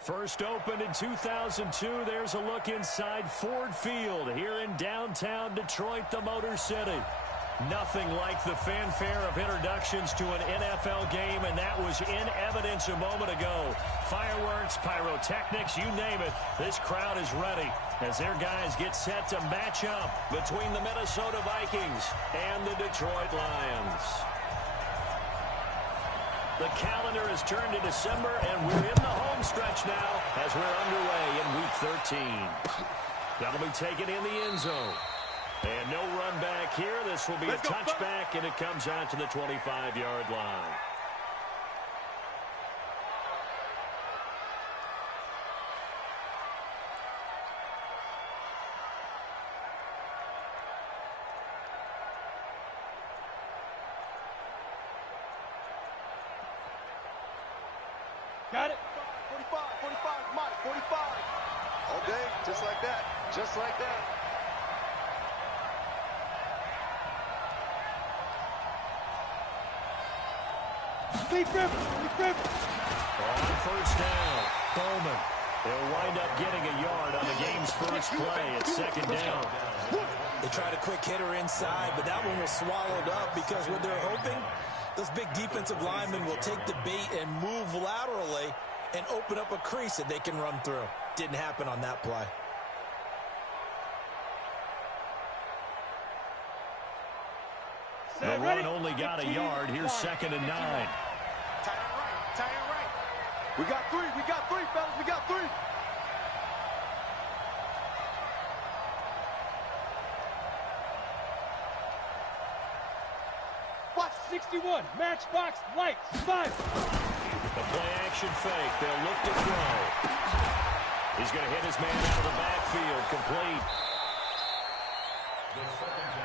First opened in 2002. There's a look inside Ford Field here in downtown Detroit, the Motor City. Nothing like the fanfare of introductions to an NFL game, and that was in evidence a moment ago. Fireworks, pyrotechnics, you name it. This crowd is ready as their guys get set to match up between the Minnesota Vikings and the Detroit Lions. The calendar has turned to December, and we're in the home stretch now as we're underway in Week 13. That'll be taken in the end zone. And no run back here. This will be a touchback, and it comes out to the 25-yard line. Got it. 45, 45, Mike, 45. All day, just like that. Just like that. On first down, Bowman. They'll wind up getting a yard on the game's first play at second down. They tried a quick hitter inside, but that one was swallowed up because what they're hoping, those big defensive linemen will take the bait and move laterally and open up a crease that they can run through. Didn't happen on that play. The run only got a yard. Here's second and 9. Tie it right. Tie it right. We got three, fellas. We got three. Watch 61. Matchbox lights. 5. The play action fake. They'll look to throw. He's going to hit his man out of the backfield. Complete.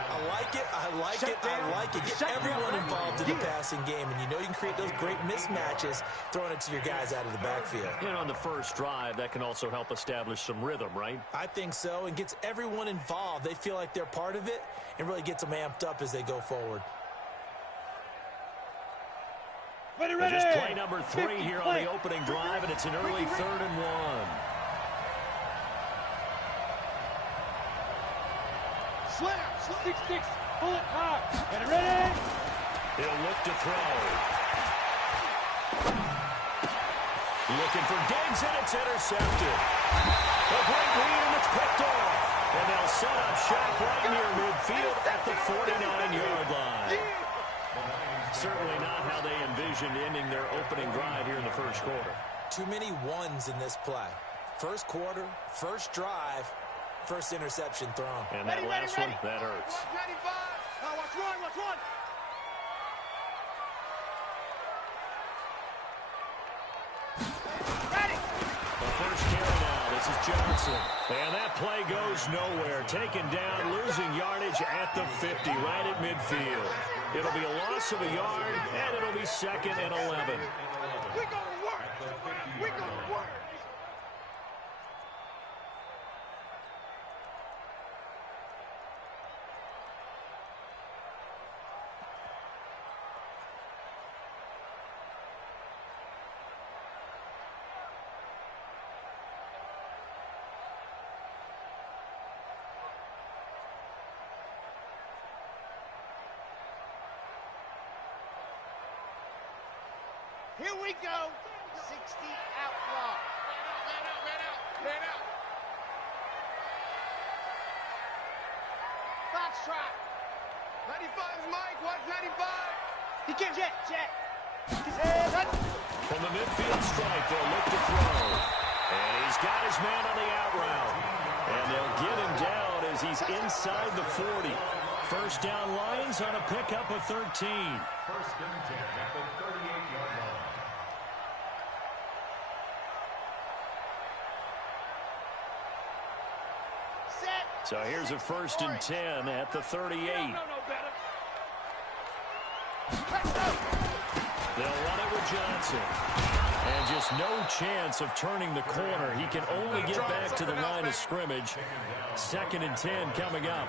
I like it. I like it. I like it. Get everyone involved in the passing game, and you know you can create those great mismatches throwing it to your guys out of the backfield. And on the first drive, that can also help establish some rhythm, right? I think so, and gets everyone involved. They feel like they're part of it and really gets them amped up as they go forward. Ready. Just play number 3 here on the opening drive, and it's an early 3rd and 1. Slam. 6-6. Bullet hot. And ready. He'll look to throw. Looking for Diggs, and it's intercepted. A great read, and it's picked off. And they'll set up shop right near midfield at the 49-yard line. Certainly not how they envisioned ending their opening drive here in the first quarter. Too many ones in this play. First quarter, first drive, first interception thrown. And that last one, that hurts. Watch one. The first carry now. This is Johnson. And that play goes nowhere. Taken down, losing yardage at the 50, right at midfield. It'll be a loss of a yard, and it'll be 2nd and 11. We're going to work. We're going to work. Here we go. 60 out block. Man out. Foxtrot. 95's Mike. Watch 95. He can jet. From the midfield strike, they'll look to throw. And he's got his man on the out route. And they'll get him down as he's inside the 40. First down Lions on a pickup of 13. First and 10 at the 38-yard line. So here's a first and 10 at the 38. They'll run it with Johnson. And just no chance of turning the corner. He can only get back to the line of scrimmage. 2nd and 10 coming up.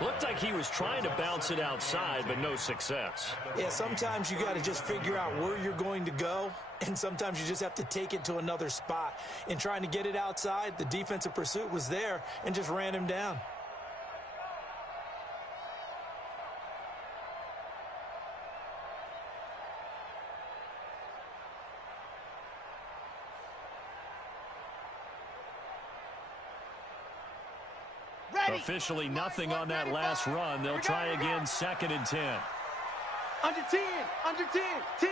Looked like he was trying to bounce it outside, but no success. Yeah, sometimes you got to just figure out where you're going to go, and sometimes you just have to take it to another spot. In trying to get it outside, the defensive pursuit was there and just ran him down. Officially nothing on that last run. They'll try again, 2nd and 10. Under 10, under 10, 10.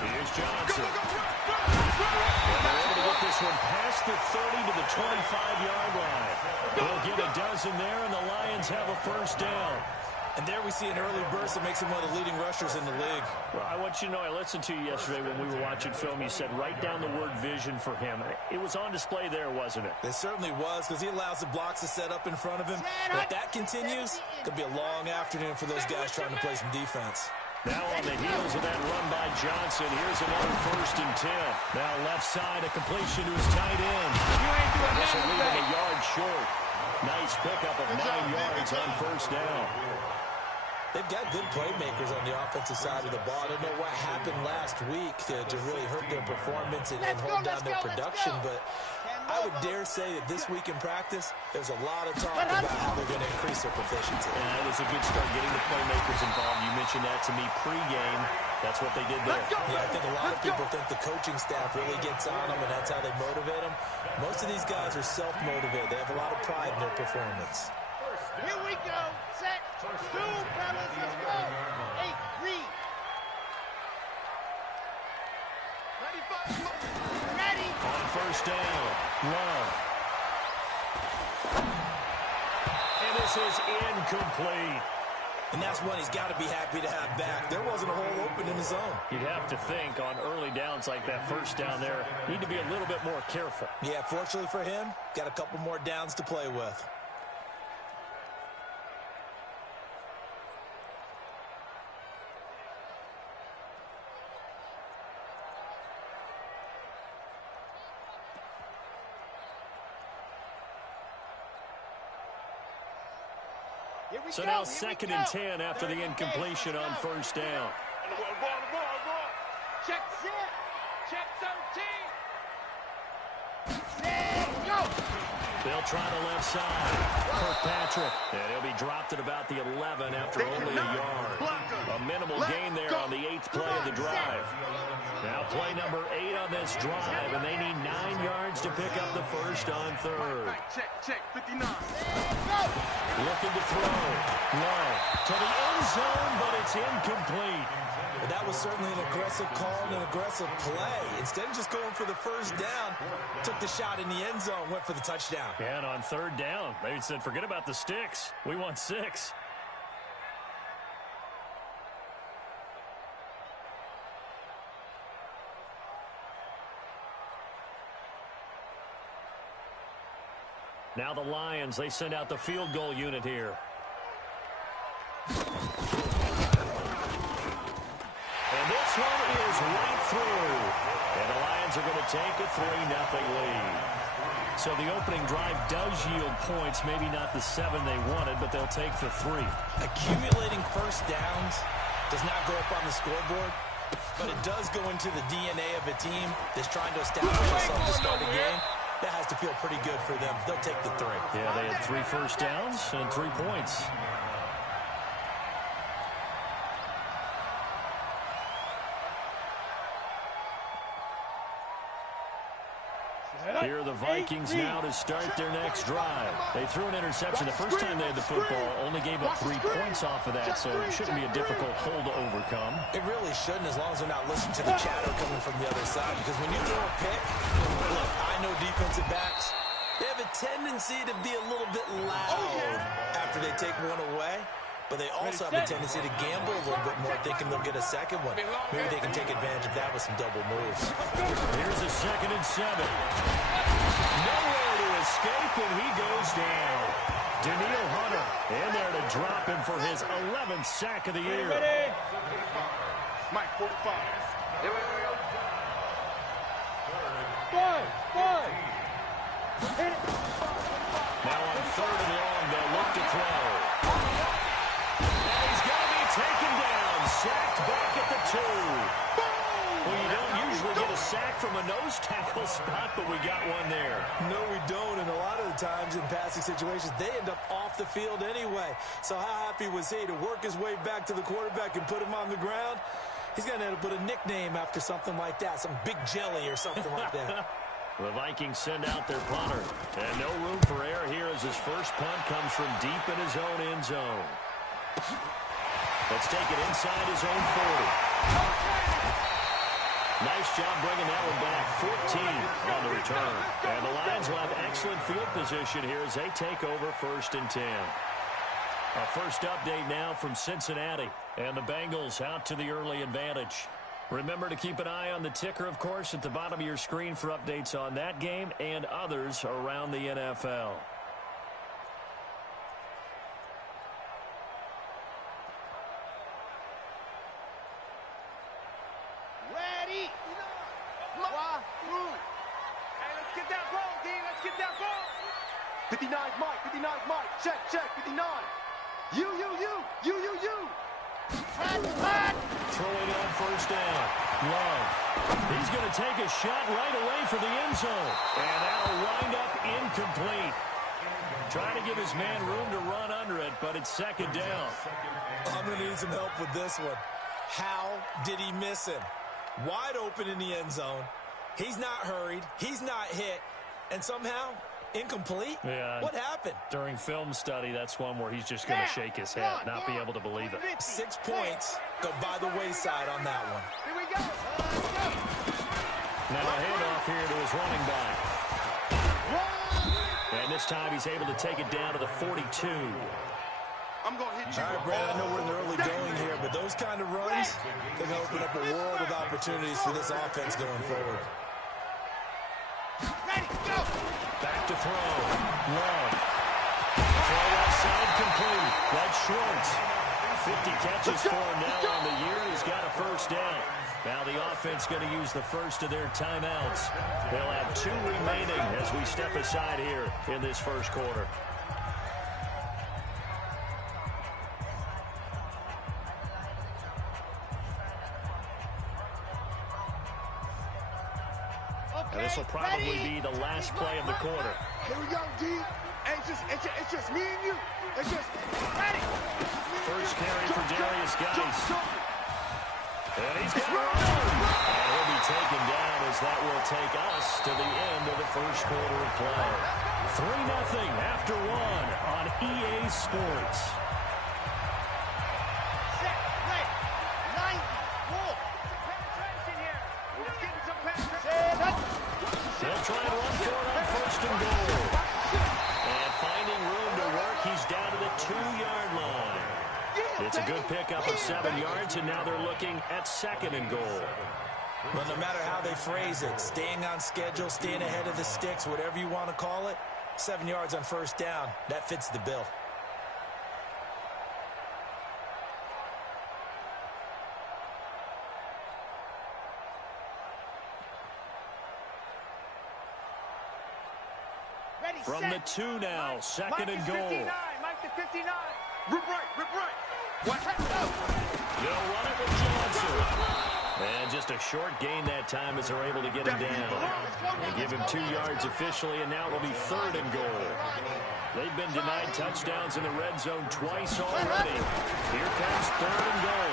Here's Johnson. And they're able to get this one past the 30 to the 25-yard line. They'll get a dozen there, and the Lions have a first down. And there we see an early burst that makes him one of the leading rushers in the league. Well, I want you to know, I listened to you yesterday when we were watching film. You said write down the word vision for him. It was on display there, wasn't it? It certainly was, because he allows the blocks to set up in front of him. But if that continues, it could be a long afternoon for those guys trying to play some defense. Now on the heels of that run by Johnson, here's another 1st and 10. Now left side, a completion to his tight end. This will leave him a yard short. Nice pickup of 9 yards on 1st down. They've got good playmakers on the offensive side of the ball. I don't know what happened last week to really hurt their performance and hold down their production, but I would dare say that this week in practice, there's a lot of talk about how they're going to increase their proficiency. And that was a good start, getting the playmakers involved. You mentioned that to me pregame. That's what they did there. Yeah, I think a lot of people think the coaching staff really gets on them, and that's how they motivate them. Most of these guys are self-motivated. They have a lot of pride in their performance. Here we go. Set. 2, fellas. Let's go. 8, read. Ready. On 1st down, Love. And this is incomplete. And that's one he's got to be happy to have back. There wasn't a hole open in his zone. You'd have to think on early downs like that 1st down there, need to be a little bit more careful. Yeah, fortunately for him, got a couple more downs to play with. So now 2nd and 10 after the incompletion on 1st down. Check zip. Check 13. Go. They'll try the left side. Kirkpatrick. And he'll be dropped at about the 11 after only a yard. A minimal gain there on the 8th play of the drive. Now play number 8 on this drive, and they need 9 yards to pick up the first on 3rd. Check, 59. Looking to throw. Love to the end zone, but it's incomplete. But that was certainly an aggressive call and an aggressive play. Instead of just going for the first down, took the shot in the end zone, went for the touchdown. And on 3rd down, they said, forget about the sticks. We want 6. Now the Lions, they send out the field goal unit here. And this one is right through. And the Lions are going to take a 3-0 lead. So the opening drive does yield points, maybe not the 7 they wanted, but they'll take the 3. Accumulating first downs does not go up on the scoreboard, but it does go into the DNA of a team that's trying to establish itself to start a game. That has to feel pretty good for them. They'll take the 3. Yeah, they had 3 first downs and 3 points. Here are the Vikings now to start their next drive. They threw an interception the first time they had the football, only gave up 3 points off of that, so it shouldn't be a difficult hole to overcome. It really shouldn't, as long as they're not listening to the chatter coming from the other side, because when you throw a pick, look, I know defensive backs, they have a tendency to be a little bit loud after they take one away, but they also have a tendency to gamble a little bit more, thinking they'll get a second one. Maybe they can take advantage of that with some double moves. Here's a 2nd and 7. Nowhere to escape, and he goes down. Daniil Hunter in there to drop him for his 11th sack of the year. Mike, 45. Five. Hit it. Now on 3rd and long, they'll look to throw. And he's going to be taken down. Sacked back at the 2. Well, you don't usually get a sack from a nose tackle spot, but we got one there. No, we don't, and a lot of the times in passing situations, they end up off the field anyway. So how happy was he to work his way back to the quarterback and put him on the ground? He's going to end up with a nickname after something like that, some Big Jelly or something like that. The Vikings send out their punter. And no room for error here as his first punt comes from deep in his own end zone. Let's take it inside his own 40. Nice job bringing that one back. 14 on the return. And the Lions will have excellent field position here as they take over 1st and 10. A first update now from Cincinnati. And the Bengals out to the early advantage. Remember to keep an eye on the ticker, of course, at the bottom of your screen for updates on that game and others around the NFL. Ready. Hey, let's get that ball, D. Let's get that ball. 59's Mike. 59's Mike. Check, 59. You. Throwing on 1st down. Love. He's going to take a shot right away for the end zone. And that'll wind up incomplete. Trying to give his man room to run under it, but it's 2nd down. I'm going to need some help with this one. How did he miss him? Wide open in the end zone. He's not hurried. He's not hit. And somehow, incomplete? Yeah. What happened? During film study, that's one where he's just going to shake his head, not be able to believe it. 6 points go by the wayside on that one. Here we go. Now a handoff here to his running back. And this time he's able to take it down to the 42. I'm going to hit you. All right, Brad, I know we're in the early going here, but those kind of runs, they're going to open up a world of opportunities for this offense going forward. Ready, go. Back to throw. Love. Throw outside complete. That's Schwartz. 50 catches for him now on the year. He's got a 1st down. Now the offense going to use the first of their timeouts. They'll have 2 remaining as we step aside here in this first quarter. And this will probably be the last play of the quarter. Here we go, D. It's just me and you. It's just ready. First carry for Darius Geis. And he's got a run. And he'll be taken down as that will take us to the end of the first quarter of play. 3-0 after 1 on EA Sports. Set, play. 90, walk. Penetration here. We're getting some penetration. They'll try and run for it on 1st and goal. And finding room to work, he's down to the 2-yard line. It's a good pickup of 7 yards, and now they're looking at 2nd and goal. Well, no matter how they phrase it, staying on schedule, staying ahead of the sticks, whatever you want to call it, 7 yards on 1st down, that fits the bill. Ready, From set. the 2 now, 2nd and goal. Mike to 59. Rip right. What? They'll run it with Johnson. And just a short gain that time as they're able to get him down. They give him 2 yards officially, and now it'll be 3rd and goal. They've been denied touchdowns in the red zone twice already. Here comes 3rd and goal.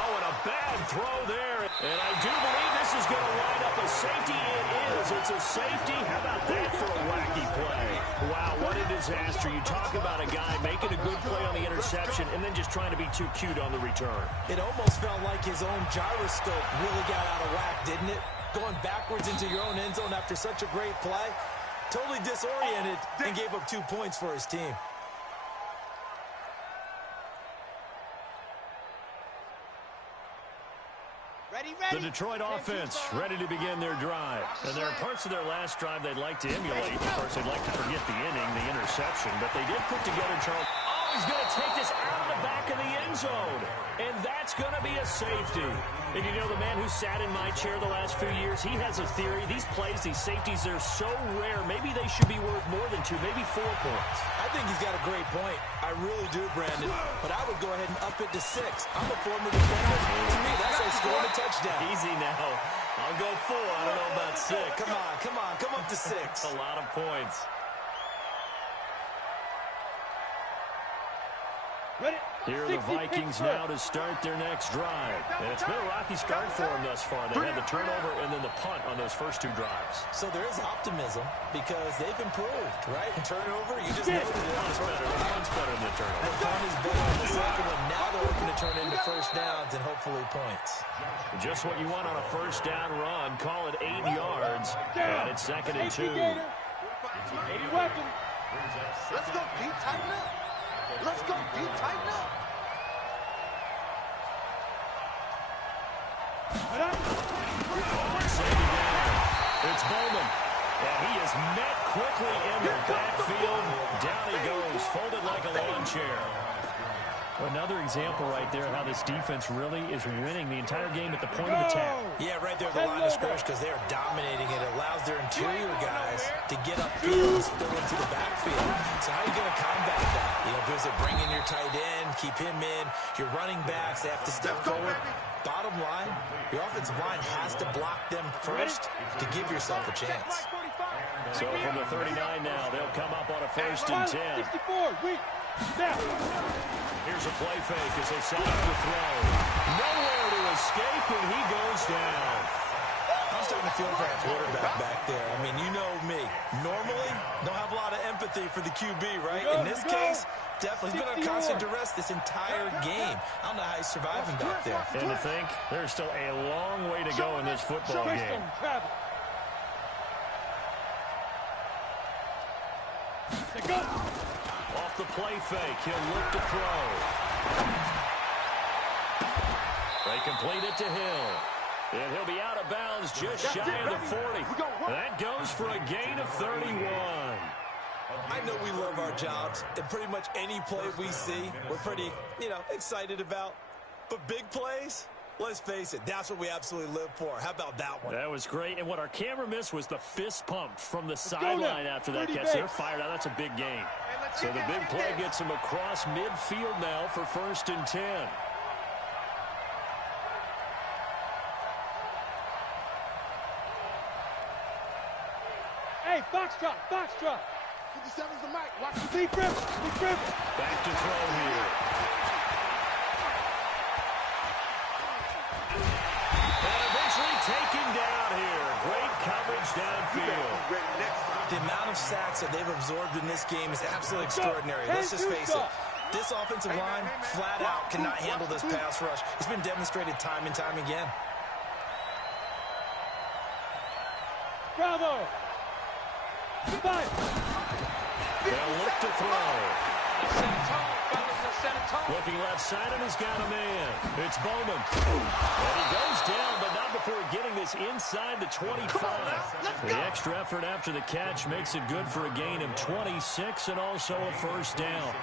Oh, and a bad throw there. And I do believe this is going to wind up a safety. It is. It's a safety. How about that for a wacky play? Wow, what a disaster. You talk about a guy making a good play on the interception and then just trying to be too cute on the return. It almost felt like his own gyroscope really got out of whack, didn't it? Going backwards into your own end zone after such a great play. Totally disoriented and gave up 2 points for his team. The Detroit offense ready to begin their drive. And there are parts of their last drive they'd like to emulate. Of course, they'd like to forget the inning, the interception. But they did put together, Charles. Oh, he's going to take this out of the back of the end zone. And that That's going to be a safety. And you know, the man who sat in my chair the last few years, he has a theory. These plays, these safeties, they're so rare. Maybe they should be worth more than 2, maybe 4 points. I think he's got a great point. I really do, Brandon. But I would go ahead and up it to 6. I'm a former defender. To me, that's like scoring a touchdown. Easy now. I'll go 4. I don't know about 6. Come on. Come up to 6. That's a lot of points. Here are the Vikings now to start their next drive. And it's been a rocky start for them thus far. They had the turnover and then the punt on those first 2 drives. So there is optimism because they've improved, right? Turnover, you just noted it. Punt's better than the turnover. The punt is better than the second one. Now they're hoping to turn into first downs and hopefully points. Just what you want on a first down run. Call it 8 yards. And it's 2nd and 2. 80 weapon. Let's go, D. Tighten up. Let's go, D. Tighten up. It's Bowman. And he is met quickly in the backfield. Down he goes, folded like a lawn chair. Another example right there how this defense really is winning the entire game at the point of attack. Yeah, right there at the line of scrimmage because they are dominating it. It allows their interior guys to get upfield and spill into the backfield. So how are you going to combat that? You know, does it bring in your tight end, keep him in? Your running backs, they have to step forward. Bottom line, your offensive line has to block them first to give yourself a chance. So from the 39 now, they'll come up on a 1st and 10. 64, weak. Snap. Here's a play fake as they set up the throw. Nowhere to escape, and he goes down. I'm starting to feel for that quarterback back there. I mean, you know me. Normally, don't have a lot of empathy for the QB, right? In this case, definitely. He's been on constant duress this entire game. I don't know how he's surviving back there. And to think, there's still a long way to go in this football game. Off the play fake, he'll look to throw. They complete it to Hill. And he'll be out of bounds just shy of the 40. That goes for a gain of 31. I know we love our jobs, and pretty much any play we see, we're pretty, excited about. But big plays, let's face it, that's what we absolutely live for. How about that one? That was great. And what our camera missed was the fist pump from the sideline after that catch. They're fired out. That's a big gain. So the big play gets him across midfield now for 1st and 10. Hey, box drop. 57's the mic. Watch the Deep rip. Back to throw here. And eventually taken down here. Great coverage downfield. The amount of sacks that they've absorbed in this game is absolutely extraordinary. Let's just face it. This offensive line, flat out, cannot handle this pass rush. It's been demonstrated time and time again. Bravo. Goodbye. They'll look to throw. Set a tone, fellas. Set a tone. Looking left side, and he's got a man. It's Bowman. And he goes down, but not before getting this inside the 25. The extra effort after the catch makes it good for a gain of 26 and also a 1st down.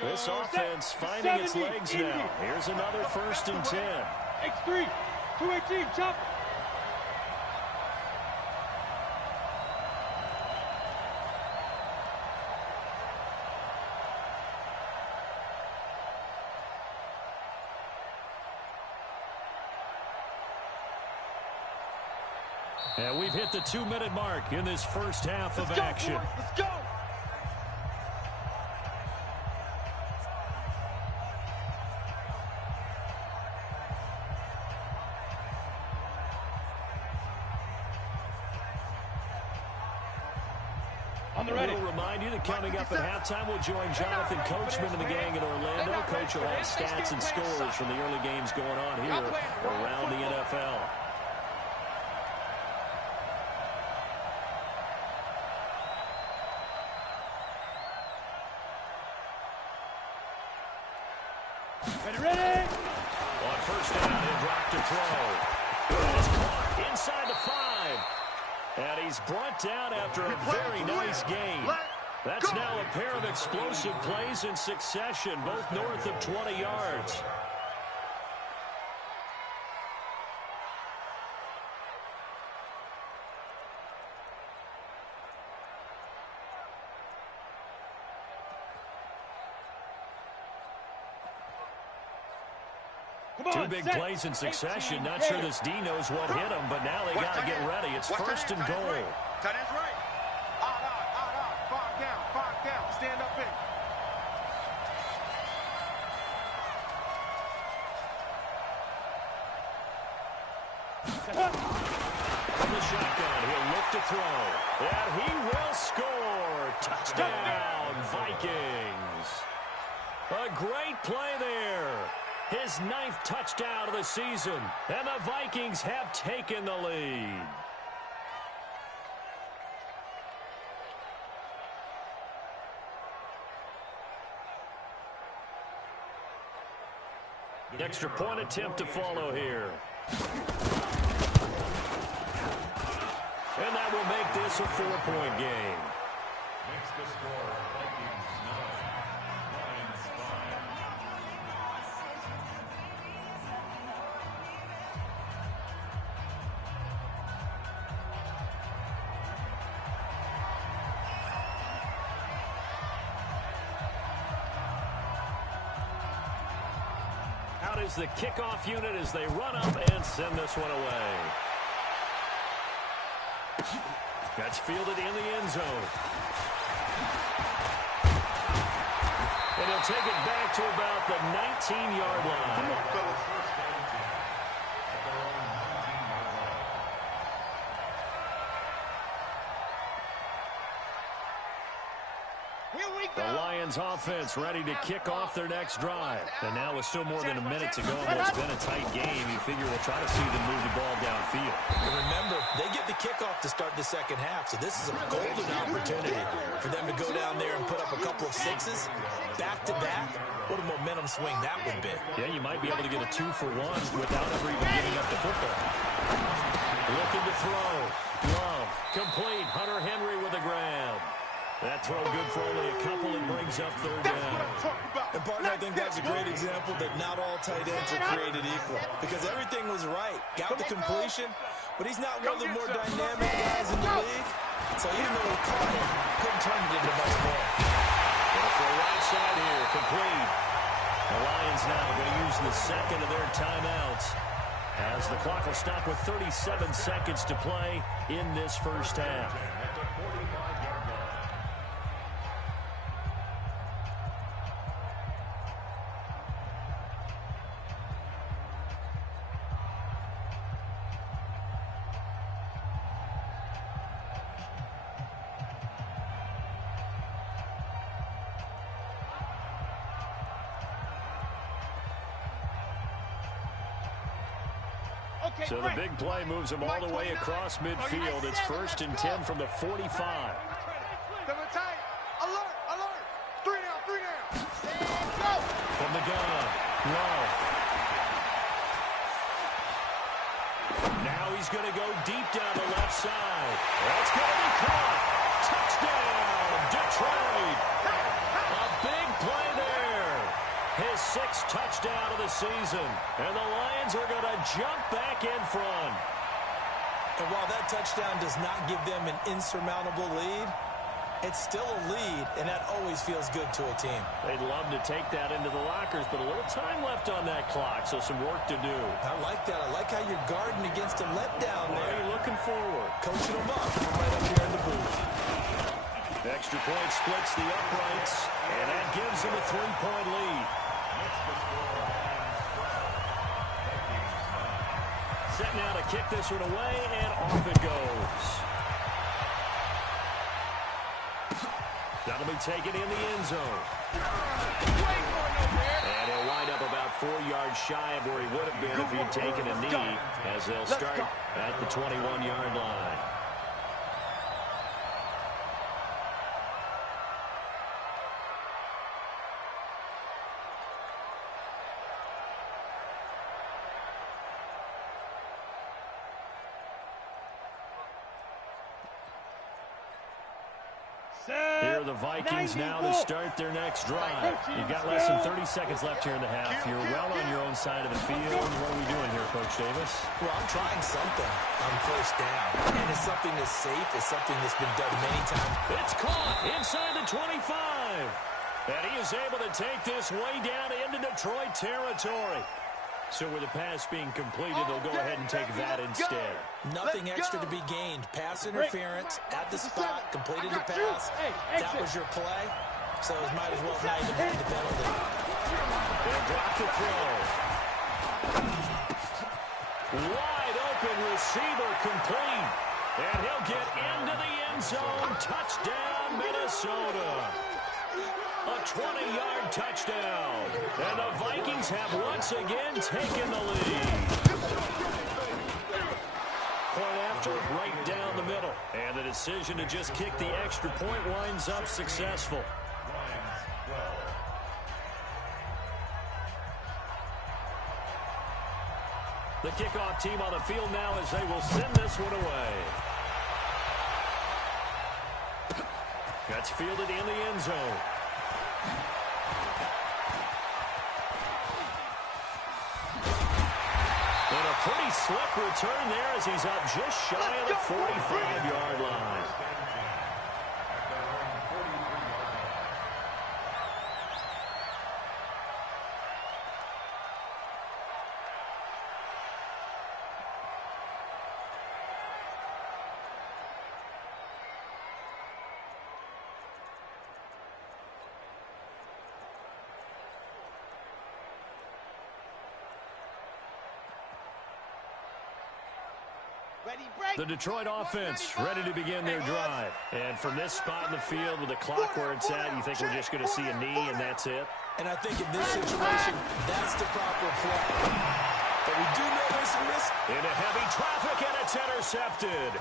This offense finding its legs now. Here's another 1st and 10. X3. 218. Chop. And we've hit the 2-minute mark in this first half of action. Let's go. On the ready. We'll remind you that coming up at halftime, we'll join Jonathan Coachman and the gang in Orlando. Coach will have stats and scores from the early games going on here around the NFL. Ready. On 1st down, he'll drop to throw. And it's caught inside the 5. And he's brought down after a very nice gain. That's now a pair of explosive plays in succession, both north of 20 yards. Two big plays in succession. Not sure this D knows what hit him, but now they got to get ready. It's first and goal. Tight end's right. Five down. Stand up in. From the shotgun, he'll look to throw. And he will score. Touchdown, Vikings. A great play there. His 9th touchdown of the season. And the Vikings have taken the lead. Extra point attempt to follow here. And that will make this a 4-point game. Makes the score Vikings 9, Lions 5. Out is the kickoff unit as they run up and send this one away. That's fielded in the end zone. And he'll take it back to about the 19-yard line. First down team at their own 19-yard line. Here we The go. Lions offense ready to kick off their next drive. And now with still more than a minute to go in what's been a tight game, you figure they'll try to see them move the ball downfield. And remember, they get the kickoff to start the second half, so this is a golden opportunity for them to go down there and put up a couple of sixes back-to-back. What a momentum swing that would be. Yeah, you might be able to get a 2-for-1 without ever even getting up the football. Looking to throw. Love. Complete. Hunter Henry with a grab. That throw good for only a couple and brings up third down. And, partner, I think that's a great example that not all tight ends are created equal, because everything was right. Got the completion, but he's not one of the more dynamic guys in the league. So even though he caught it, couldn't turn it into much more. Gonna throw right side here, complete. The Lions now going to use the second of their timeouts as the clock will stop with 37 seconds to play in this first half. At the 45-yard line. So the big play moves them all the way across midfield. It's first and 10 from the 45. Double tight. Alert. 3 down. Go. From the gun, Love. Now he's going to go deep down the left side. That's going to be caught. Touchdown, Detroit. A big play there. His 6th touchdown of the season. And the Lions are going to jump back in front. And while that touchdown does not give them an insurmountable lead, it's still a lead, and that always feels good to a team. They'd love to take that into the lockers, but a little time left on that clock, so some work to do. I like that. I like how you're guarding against a letdown Well, there. you're looking forward. Coaching them up right up here in the booth. Extra point splits the uprights, and that gives them a 3-point lead. Makes the score Vikings 9, Set now to kick this one away, and off it goes. That'll be taken in the end zone. And he'll wind up about 4 yards shy of where he would have been if he'd taken a knee, as they'll start at the 21-yard line. Here are the Vikings now to start their next drive. You've got less than 30 seconds left here in the half. You're well on your own side of the field. What are we doing here, Coach Davis? Well, I'm trying something on first down. And it's something that's safe. It's something that's been done many times. It's caught inside the 25. And he is able to take this way down into Detroit territory. So with the pass being completed, they'll go ahead and take that instead. Nothing extra to be gained. Pass interference at the spot, completed the pass. That was your play. So it might as well not even have the penalty. They'll drop the throw. Wide open receiver complete. And he'll get into the end zone. Touchdown, Minnesota. A 20-yard touchdown. And the Vikings have once again taken the lead. Point after, right down the middle. And the decision to just kick the extra point winds up successful. The kickoff team on the field now as they will send this one away. That's fielded in the end zone. And a pretty slick return there as he's up just shy of the 45-yard line. The Detroit offense ready to begin their drive. And from this spot in the field with the clock where it's at, you think we're just going to see a knee and that's it? And I think in this situation, that's the proper play. But we do know there's some risk. Into heavy traffic, and it's intercepted.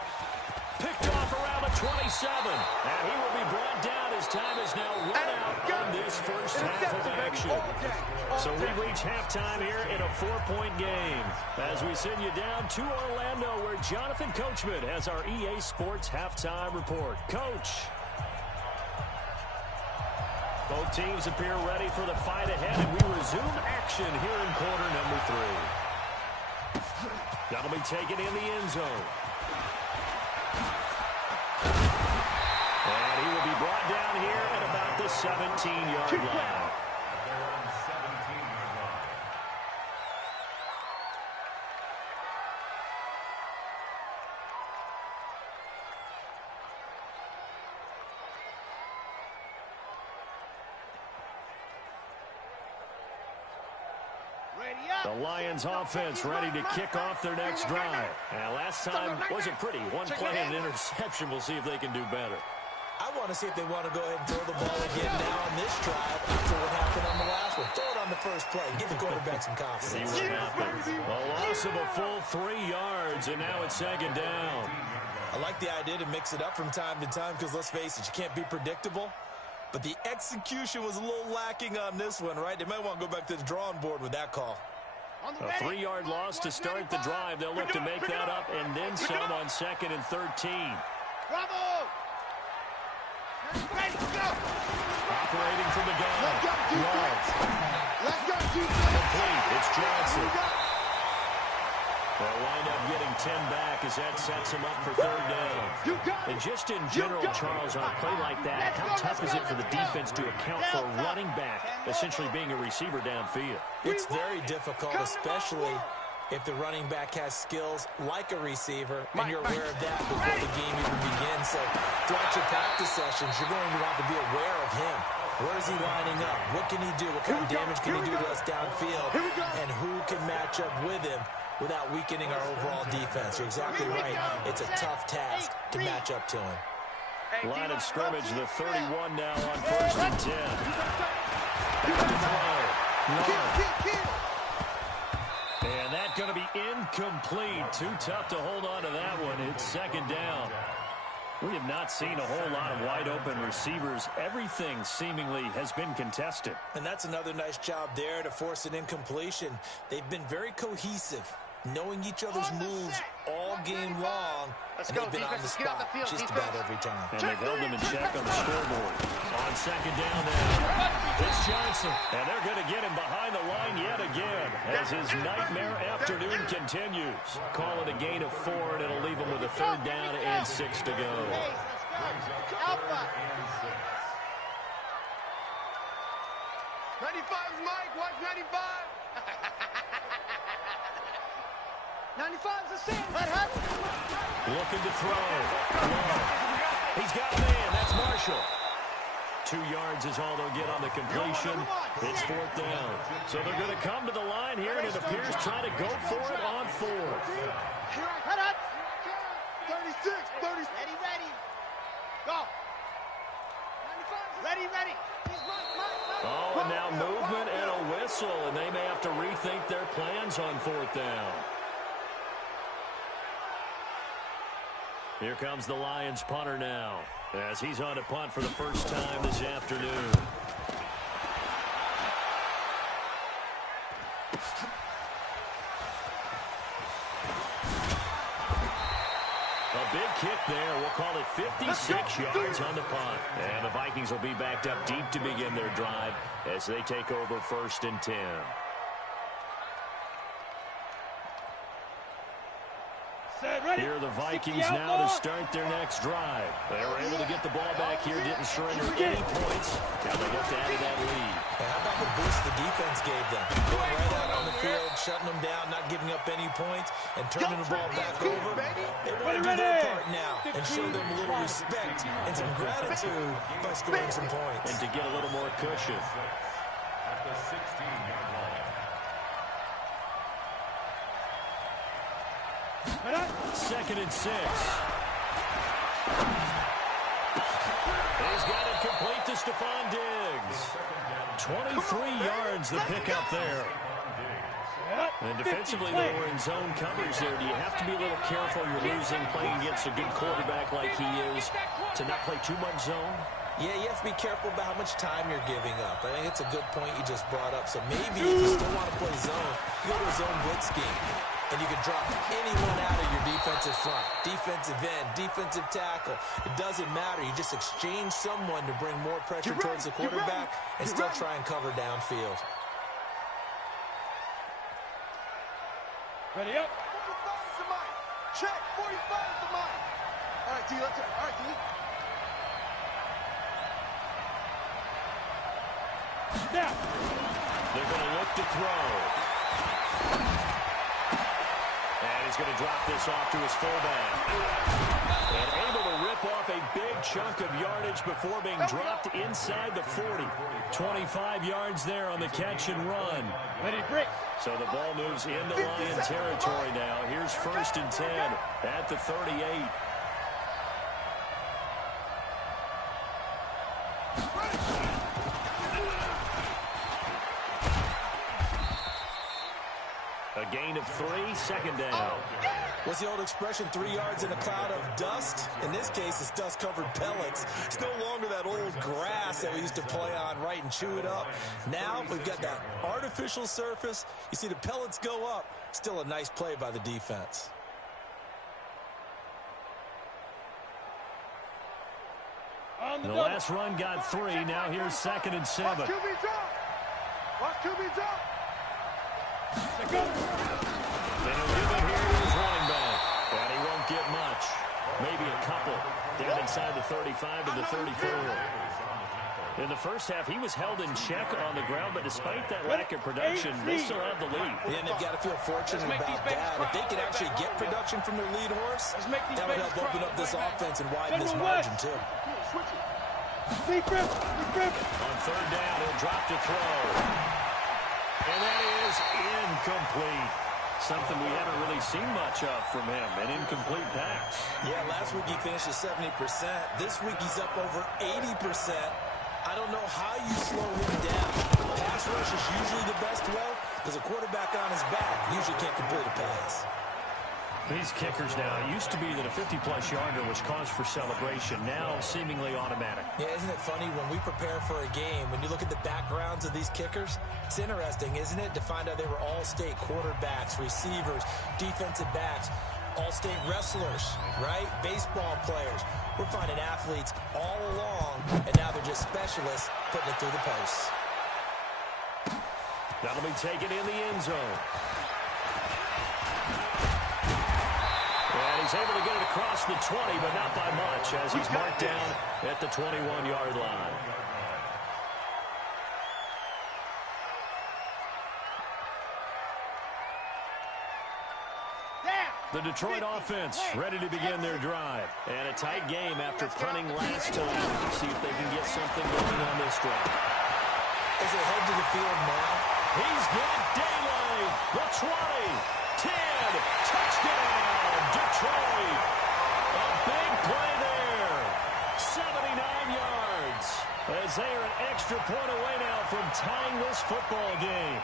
Picked off around the 27. And he will be brought down as time is now run out on this first half of action. So we've reached halftime here in a 4-point game as we send you down to Orlando where Jonathan Coachman has our EA Sports halftime report. Coach. Both teams appear ready for the fight ahead, and we resume action here in quarter number 3. That'll be taken in the end zone. And he will be brought down here at about the 17-yard line. The Lions offense ready to kick off their next drive. And last time wasn't pretty. One play and an interception. We'll see if they can do better. I want to see if they want to go ahead and throw the ball again now on this drive after what happened on the last one. Throw it on the first play. Give the quarterback some confidence. See what happens. A loss of a full 3 yards, and now it's second down. I like the idea to mix it up from time to time because, let's face it, you can't be predictable. But the execution was a little lacking on this one, right? They might want to go back to the drawing board with that call. A 3-yard loss to start the drive. They'll look to make that up and then some on 2nd and 13. Bravo! Ready, go! Operating from the gun. Let's go, Complete. It's Johnson. They'll wind up getting 10 back as that sets him up for 3rd down. And just in general, Charles, on a play like that, how tough is it for the defense to account for a running back essentially being a receiver downfield? It's very difficult, especially if the running back has skills like a receiver, and you're aware of that before the game even begins. So throughout your practice sessions, you're going to want to be aware of him. Where is he lining up? What can he do? What kind of damage can he do to us downfield? And who can match up with him without weakening our overall defense? You're exactly right. It's a tough task to match up to him. Line of scrimmage, the 31 now on 1st and 10. Back to throw. And that's going to be incomplete. Too tough to hold on to that one. It's 2nd down. We have not seen a whole lot of wide-open receivers. Everything seemingly has been contested. And that's another nice job there to force an incompletion. They've been very cohesive. knowing each other's moves all game long, and they've been on the spot just about every time. And they've held them in check on the scoreboard. On second down now, it's Johnson. And they're going to get him behind the line yet again as his nightmare afternoon continues. Call it a gain of 4, and it'll leave him with a 3rd down and 6 to go. Alpha. 95's Mike. Watch 95. 95's the same. Looking to throw. Low. He's got a man. That's Marshall. 2 yards is all they'll get on the completion. It's 4th down. So they're going to come to the line here, and it appears try to go for it on 4th. 36, 30. Ready. Go. Ready. Oh, and now movement and a whistle, and they may have to rethink their plans on 4th down. Here comes the Lions punter now, as he's on to punt for the first time this afternoon. A big kick there. We'll call it 56 yards on the punt. And the Vikings will be backed up deep to begin their drive as they take over 1st and 10. Here are the Vikings now to start their next drive. They were able to get the ball back here, didn't surrender any points. Now they look to add to that lead. How about the boost the defense gave them? Going right out on the field, shutting them down, not giving up any points, and turning the ball back over. They want to do their part now and show them a little respect and some gratitude by scoring some points. And to get a little more cushion. At the 16-yard line. 2nd and 6. He's got it complete to Stephon Diggs. 23 yards the pickup there. And defensively, they were in zone coverage there. Do you have to be a little careful? You're losing, playing against a good quarterback like he is, to not play too much zone? Yeah, you have to be careful about how much time you're giving up. I think it's a good point you just brought up. So maybe if you still want to play zone, you go to a zone blitz scheme. And you can drop anyone out of your defensive front. Defensive end, defensive tackle. It doesn't matter. You just exchange someone to bring more pressure towards the quarterback and still try and cover downfield. Ready up. 45's the Mike. Check. 45's the Mike. All right, D. Let's go. All right, D. Snap. They're going to look to throw. And he's going to drop this off to his fullback. And able to rip off a big chunk of yardage before being dropped inside the 40. 25 yards there on the catch and run. Ready, break. So the ball moves into Lion territory now. Here's 1st and 10 at the 38. A gain of 3, 2nd down. What's the old expression, 3 yards in a cloud of dust? In this case, it's dust-covered pellets. It's no longer that old grass that we used to play on, right, and chew it up. Now we've got that artificial surface. You see the pellets go up. Still a nice play by the defense. The last run got 3. Now here's 2nd and 7. Watch QB drop. Watch QB drop. They don't give it here to his running back. And he won't get much. Maybe a couple. Down inside the 35 to the 34. In the first half, he was held in check on the ground, but despite that lack of production, they still have the lead. Yeah, and they've got to feel fortunate about that. If they could actually get production from their lead horse, that would help open up this offense and widen this margin, too. On 3rd down, he'll drop to throw. And that is incomplete. Something we haven't really seen much of from him, an incomplete pass. Yeah, last week he finished at 70%. This week he's up over 80%. I don't know how you slow him down. Pass rush is usually the best way because a quarterback on his back usually can't complete a pass. These kickers now, it used to be that a 50-plus yarder was cause for celebration. Now, seemingly automatic. Yeah, isn't it funny when we prepare for a game, when you look at the backgrounds of these kickers, it's interesting, isn't it, to find out they were all-state quarterbacks, receivers, defensive backs, all-state wrestlers, right? Baseball players. We're finding athletes all along, and now they're just specialists putting it through the posts. That'll be taken in the end zone. And he's able to get it across the 20, but not by much, as he's marked down at the 21-yard line. The Detroit offense ready to begin their drive. And a tight game after punting last time. See if they can get something going on this drive. As they head to the field now, he's got daylight. The 20, 10, touchdown, Detroit. A big play there. 79 yards. As they are an extra point away now from tying this football game.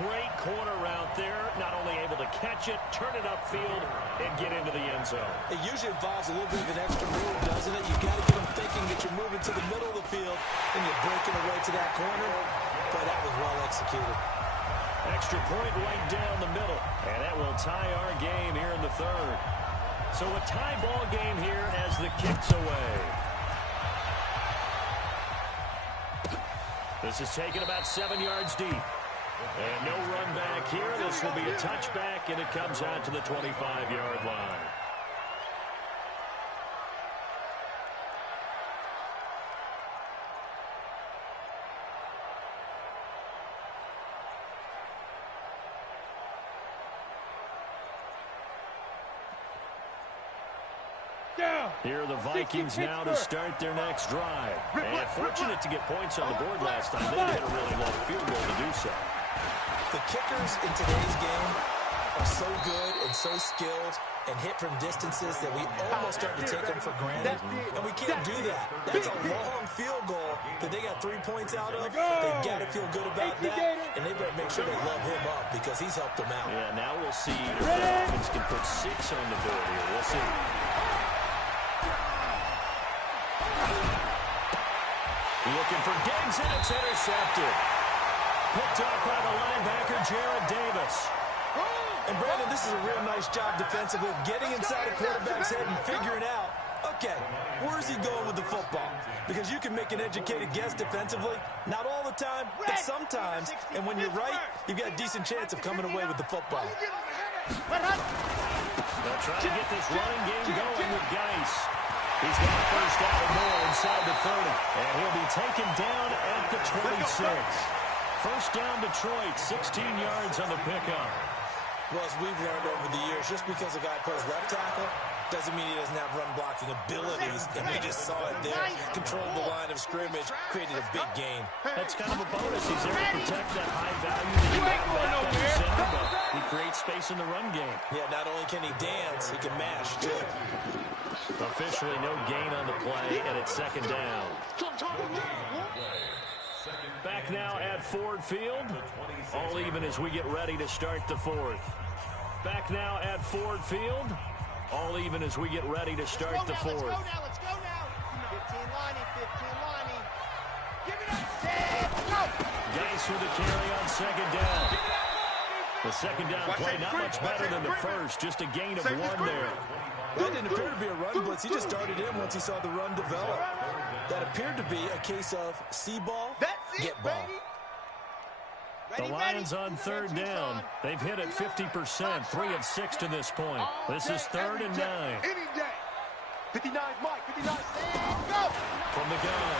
Great corner route there. Not only able to catch it, turn it upfield, and get into the end zone. It usually involves a little bit of an extra move, doesn't it? You've got to get them thinking that you're moving to the middle of the field, and you're breaking away to that corner. Boy, that was well executed. Extra point right down the middle, and that will tie our game here in the third. So a tie ball game here as the kick's away. This is taken about 7 yards deep. And no run back here. This will be a touchback, and it comes out to the 25-yard line. Here are the Vikings now to start their next drive. And fortunate to get points on the board last time. They hit a really long field goal to do so. The kickers in today's game are so good and so skilled and hit from distances that we almost start to take them for granted. And we can't do that. That's a long field goal that they got 3 points out of. They've got to feel good about that. And they better make sure they love him up because he's helped them out. Yeah, now we'll see if the Dolphins can put 6 on the board here. We'll see. Looking for Diggs, and it's intercepted. Picked up by the linebacker, Jarrad Davis. And, Brandon, this is a real nice job defensively of getting inside a quarterback's head and figuring out, okay, where's he going with the football? Because you can make an educated guess defensively. Not all the time, but sometimes. And when you're right, you've got a decent chance of coming away with the football. They'll try to get this running game going with Geis. He's got a first down and more inside the 30. And he'll be taken down at the 26. First down Detroit, 16 yards on the pickup. Well, as we've learned over the years, just because a guy plays left tackle doesn't mean he doesn't have run-blocking abilities. And we just saw it there. Controlled the line of scrimmage, created a big gain. That's kind of a bonus. He's there to protect that high value that he got back up the center, but he creates space in the run game. Yeah, not only can he dance, he can mash, too. Officially no gain on the play, and it's second down. Back now at Ford Field. All even as we get ready to start the fourth. Back now at Ford Field. All even as we get ready to start the fourth. Let's go now. 15 lining, 15 lining. Give it up. Go. Geis with the carry on second down. The second down play not much better than the first. Just a gain of 1 there. That didn't appear to be a run blitz. He just started in once he saw the run develop. That appeared to be a case of see ball, get ball. The Lions on third down. They've hit it 50%, 3 of 6 to this point. This is 3rd and 9. Any day. 59, Mike, 59. Go. From the gun.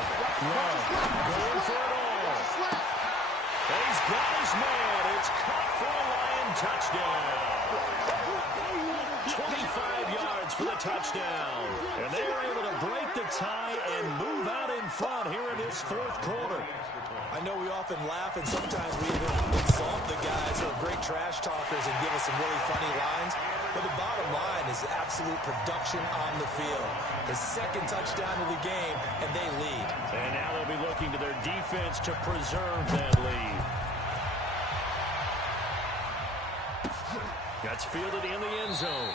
Love. Going for it all. He's got his man. It's caught for a Lion touchdown. 25 yards for the touchdown. And they are able to break the tie and move out in front here in this fourth quarter. I know we often laugh and sometimes we even insult the guys who are great trash talkers and give us some really funny lines. But the bottom line is absolute production on the field. The second touchdown of the game, and they lead. And now they'll be looking to their defense to preserve that lead. A That's fielded in the end zone.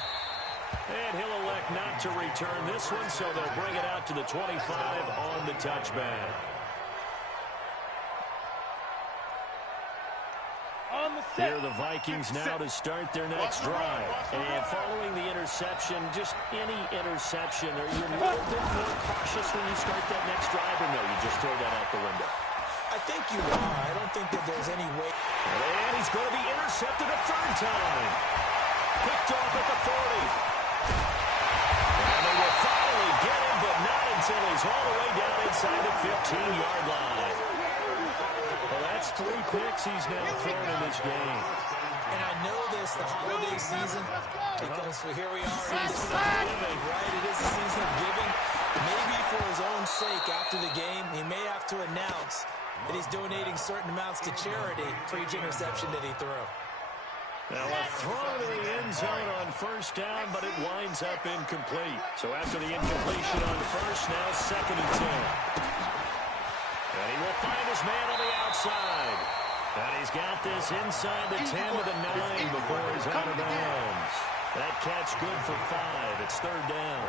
And he'll elect not to return this one, so they'll bring it out to the 25 on the touchback. Here are the Vikings now to start their next drive. And following the interception, just any interception, are you a little bit more cautious when you start that next drive, or no, you just throw that out the window? I think you are. I don't think that there's any way. And he's going to be intercepted a third time. Picked off at the 40. And they will finally get him, but not until he's all the way down inside the 15-yard line. Well, that's 3 picks he's now thrown in this game. And I know this, the holiday season, because here we are in the season of giving, right? It is the season of giving. Maybe for his own sake after the game, he may have to announce that he's donating certain amounts to charity for each interception that he threw. Now a throw to the end zone on first down, but it winds up incomplete. So after the incompletion on first, now 2nd and 10. And he will find his man on the outside. And he's got this inside the 10 to the 9 before he's out of bounds. That catch good for 5. It's 3rd down.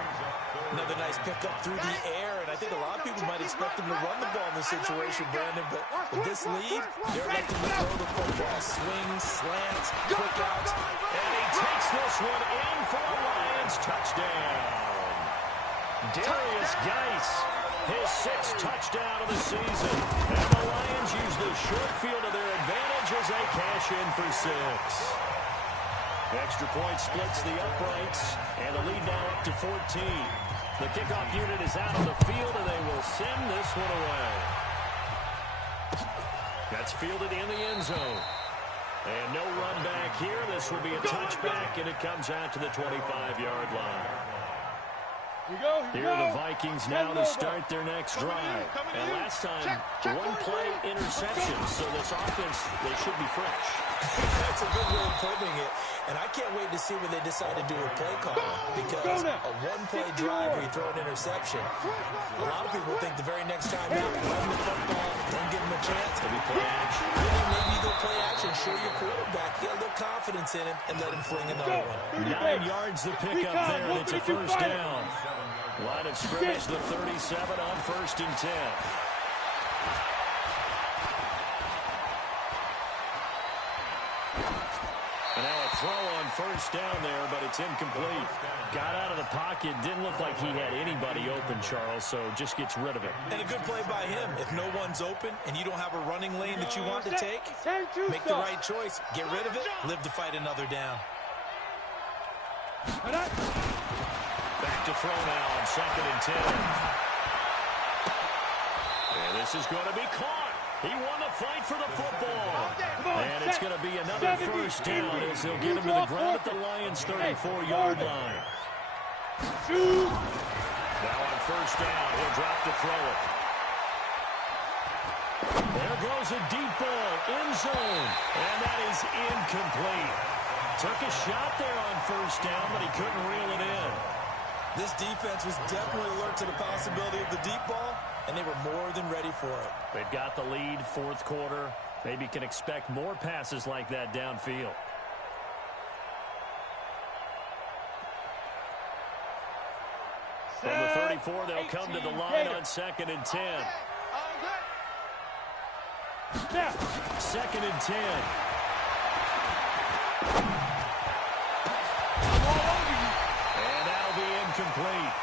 Another nice pickup through the air, and I think a lot of people might expect him to run the ball in this situation, Brandon, but with this lead, they're electing to throw the football. Swings, slants, quick outs. And he takes this one in for a Lions touchdown. Darius Geis, his 6th touchdown of the season. And the Lions use the short field to their advantage as they cash in for 6. Extra point splits the uprights, and the lead now up to 14. The kickoff unit is out on the field, and they will send this one away. That's fielded in the end zone. And no run back here. This will be a touchback, and it comes out to the 25-yard line. Here are the Vikings now to start their next drive. And last time, 1-play interception, so this offense, they should be fresh. That's a good way of putting it. And I can't wait to see what they decide to do with play calling, because a 1-play drive where you throw an interception, a lot of people think the very next time out, run the football, don't give him a chance. Maybe play action. Maybe you go play action, show your quarterback, get a little confidence in him, and let him fling another one. 9 yards the pickup there, and it's a first down. Line of scrimmage, the 37 on 1st and 10. And now a throw on first down there, but it's incomplete. Got out of the pocket. Didn't look like he had anybody open, Charles, so just gets rid of it. And a good play by him. If no one's open and you don't have a running lane that you want to take, make the right choice. Get rid of it. Live to fight another down. Back to throw now on 2nd and 10. And this is going to be caught. He won the fight for the football. And it's going to be another first down as they'll get him to the ground at the Lions' 34-yard line. Now on first down, he'll drop to throw it. There goes a deep ball, end zone. And that is incomplete. Took a shot there on first down, but he couldn't reel it in. This defense was definitely alert to the possibility of the deep ball, and they were more than ready for it. They've got the lead, 4th quarter. Maybe can expect more passes like that downfield. From the 34, they'll come to the line on 2nd and 10. 2nd and 10. Complete.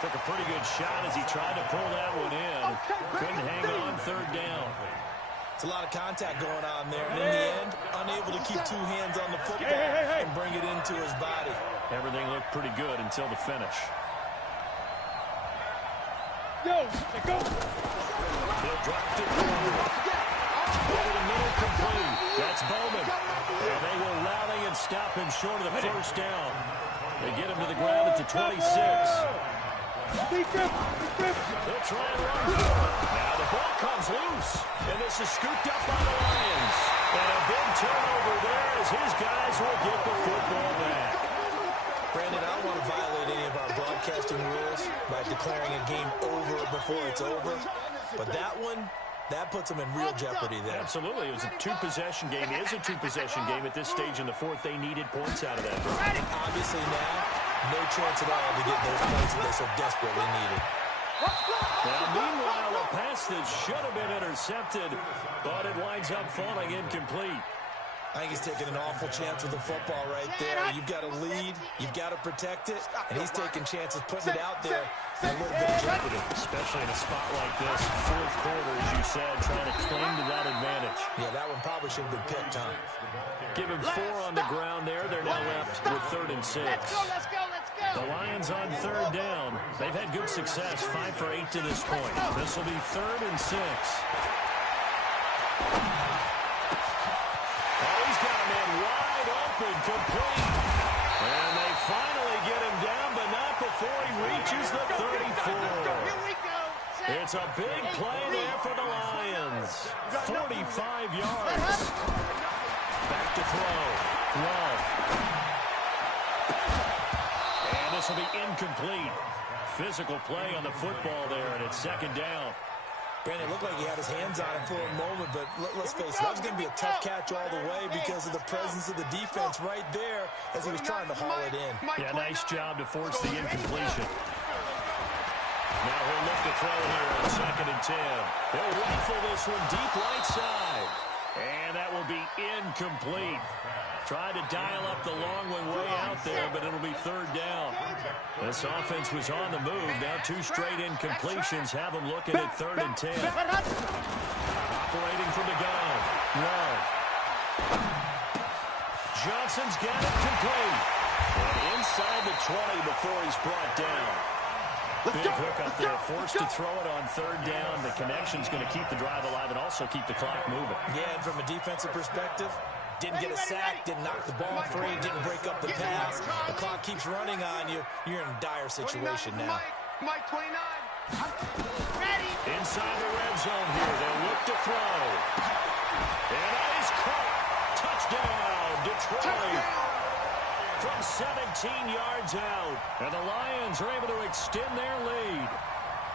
Took a pretty good shot as he tried to pull that one in. Couldn't hang on 3rd down. It's a lot of contact going on there. And in the end, unable to keep 2 hands on the football and bring it into his body. Everything looked pretty good until the finish. Go. He'll drop to over the middle, complete. That's Bowman. And they will rally and stop him short of the first down. They get him to the ground at the 26. They'll try and run for it. Now the ball comes loose, and this is scooped up by the Lions. And a big turnover there as his guys will get the football back. Brandon, I don't want to violate any of our broadcasting rules by declaring a game over before it's over. But that one That puts them in real jeopardy there. Absolutely. It was a two-possession game. It is a two-possession game at this stage in the fourth. They needed points out of that drive. Obviously now, no chance at all to get those points that they so desperately needed. Now, meanwhile, a pass that should have been intercepted, but it winds up falling incomplete. I think he's taking an awful chance with the football right there. You've got to lead, you've got to protect it, and he's taking chances putting it out there in a little bit of jeopardy. Especially in a spot like this, fourth quarter, as you said, trying to cling to that advantage. Yeah, that one probably should have been picked, Tom. Give him 4 on the ground there. They're now left with 3rd and 6. Let's go, let's go, let's go. The Lions on 3rd down. They've had good success, 5 for 8 to this point. This will be 3rd and 6. Complete. And they finally get him down, but not before he reaches the 34. It's a big play there for the Lions. 45 yards. Back to throw. Love. And this will be incomplete. Physical play on the football there, and it's 2nd down. Brandon, it looked like he had his hands on it for a moment, but let's face it, that was going to be a tough catch all the way because of the presence of the defense right there as he was trying to haul it in. Yeah, nice job to force the incompletion. Now he'll look to throw here on 2nd and 10. He'll rifle this one deep right side. And that will be incomplete. Tried to dial up the long one way out there, but it'll be 3rd down. This offense was on the move. Now 2 straight incompletions have them looking at 3rd and 10. Operating from the gun. Love. Johnson's got it complete. And inside the 20 before he's brought down. Big hook up there, forced to throw it on 3rd down. The connection's going to keep the drive alive and also keep the clock moving. Yeah, and from a defensive perspective, didn't get a sack, didn't knock the ball free, didn't break up the pass. The clock keeps running on you. You're in a dire situation now. Mike 29. Ready. Inside the red zone here, they'll look to throw. And that is caught. Touchdown, Detroit. From 17 yards out. And the Lions are able to extend their lead.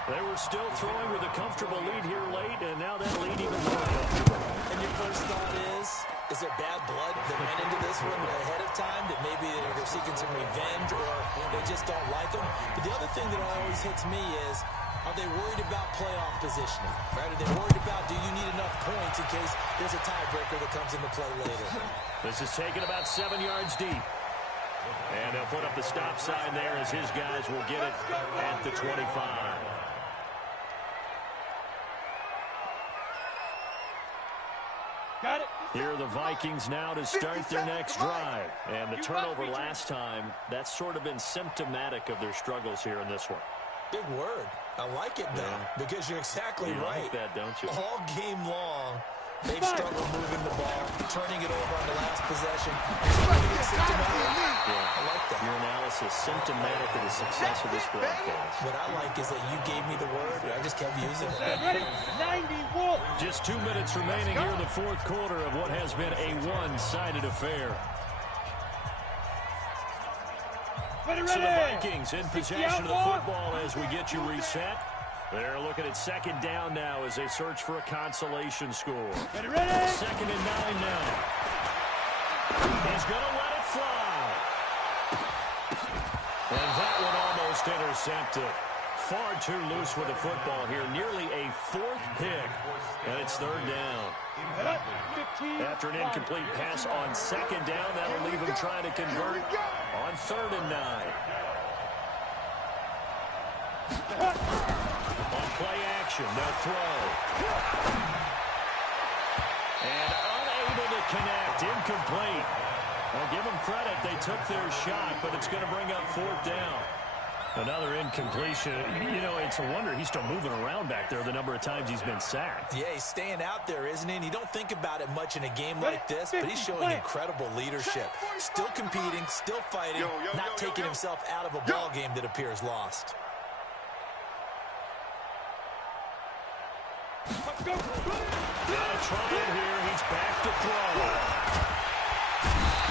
They were still throwing with a comfortable lead here late, and now that lead even more comfortable. And your first thought is there bad blood that went into this one ahead of time, that maybe they're seeking some revenge or they just don't like them? But the other thing that always hits me is, are they worried about playoff positioning? Right? Are they worried about, do you need enough points in case there's a tiebreaker that comes into play later? This is taken about 7 yards deep. And they'll put up the stop sign there as his guys will get it at the 25. Got it. Here are the Vikings now to start their next drive. And the turnover last time, that's sort of been symptomatic of their struggles here in this one. Big word. I like it, though, because you're exactly right. You like that, don't you? All game long, they've struggled moving the ball, turning it over on the last possession. Yeah, I like that. Your analysis, symptomatic of the success of this broadcast. What I like is that you gave me the word, and I just kept using it. Ready. 91. Just 2 minutes remaining here in the fourth quarter of what has been a one-sided affair. Ready, So the ready. Vikings in possession of the football as we get you reset. They're looking at 2nd down now as they search for a consolation score. Ready, ready. 2nd and 9 now. He's going to let it fly. And that one almost intercepted. Far too loose with the football here. Nearly a 4th pick. And it's 3rd down. After an incomplete pass on 2nd down, that'll leave him trying to convert on 3rd and 9. On play action, they'll throw. And unable to connect, incomplete. I'll give them credit, they took their shot, but it's going to bring up 4th down. Another incompletion. You know, it's a wonder he's still moving around back there the number of times he's been sacked. Yeah, he's staying out there, isn't he? And you don't think about it much in a game like this, but he's showing incredible leadership. Still competing, still fighting, not taking himself out of a ball game that appears lost. Gotta try it here. He's back to throw.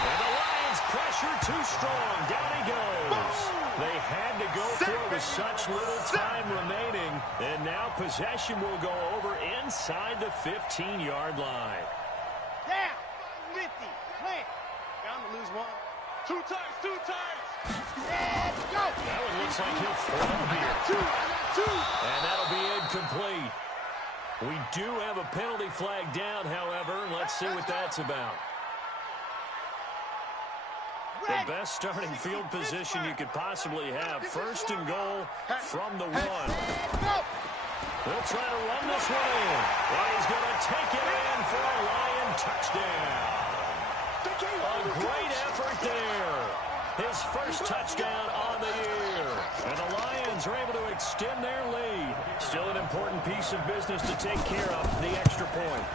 And the Lions pressure too strong. Down he goes. They had to go for it with such little time remaining. And now possession will go over inside the 15-yard line. Down. 50. Plant. Down to lose one. Two times. And go. That one looks like he'll fall here. I got two. And that'll be incomplete. We do have a penalty flag down, however. Let's see what that's about. The best starting field position you could possibly have. First and goal from the one. They'll try to run this one in. And he's going to take it in for a Lion touchdown. A great effort there. His first touchdown on the year. And the Lions are able to extend their lead. Still an important piece of business to take care of, the extra point.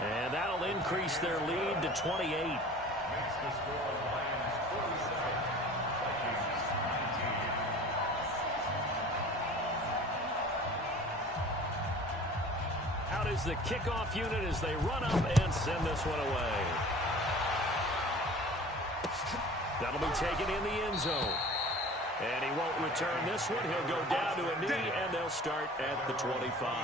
And that'll increase their lead to 28. Makes the score Lions 47, Vikings 19. Out is the kickoff unit as they run up and send this one away. That'll be taken in the end zone. And he won't return this one. He'll go down to a knee, and they'll start at the 25.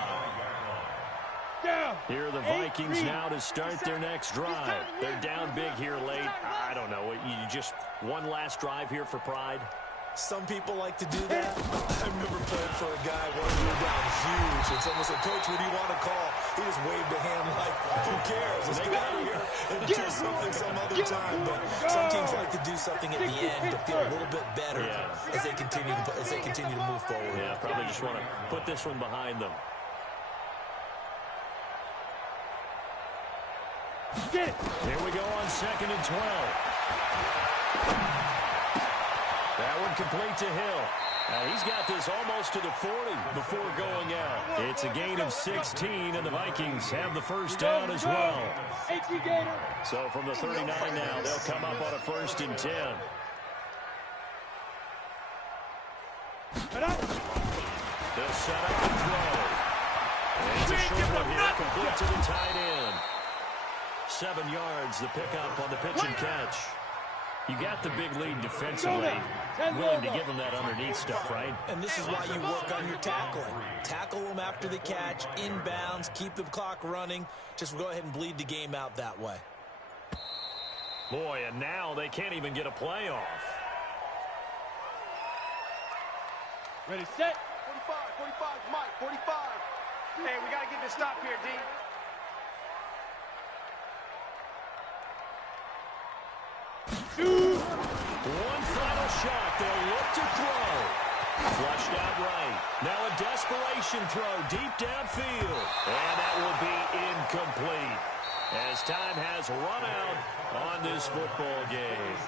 Here are the Vikings now to start their next drive. They're down big here late. I don't know. You just one last drive here for pride? Some people like to do that. I remember playing for a guy one year down huge, and someone said, "Coach, what do you want to call?" He just waved a hand like, "Who cares? Let's get out of here and do something some other time." But some teams like to do something at the end to feel a little bit better as they continue to move forward. Yeah, probably just want to put this one behind them. Get it. Here we go on 2nd and 12. That one complete to Hill. He's got this almost to the 40 before going out. It's a gain of 16, and the Vikings have the first down as well. So from the 39 now, they'll come up on a 1st and 10. They'll set up and throw. And it's a short one here, complete to the tight end. 7 yards, the pickup on the pitch and catch. You got the big lead defensively. Willing to give them that underneath stuff, right? And this is why you work on your tackling. Tackle them after the catch, inbounds, keep the clock running. Just go ahead and bleed the game out that way. Boy, and now they can't even get a play off. Ready, set. 45, Mike, 45. Hey, we got to get this stop here, D. One final shot. They'll look to throw. Flushed out right. Now a desperation throw deep downfield. And that will be incomplete as time has run out on this football game.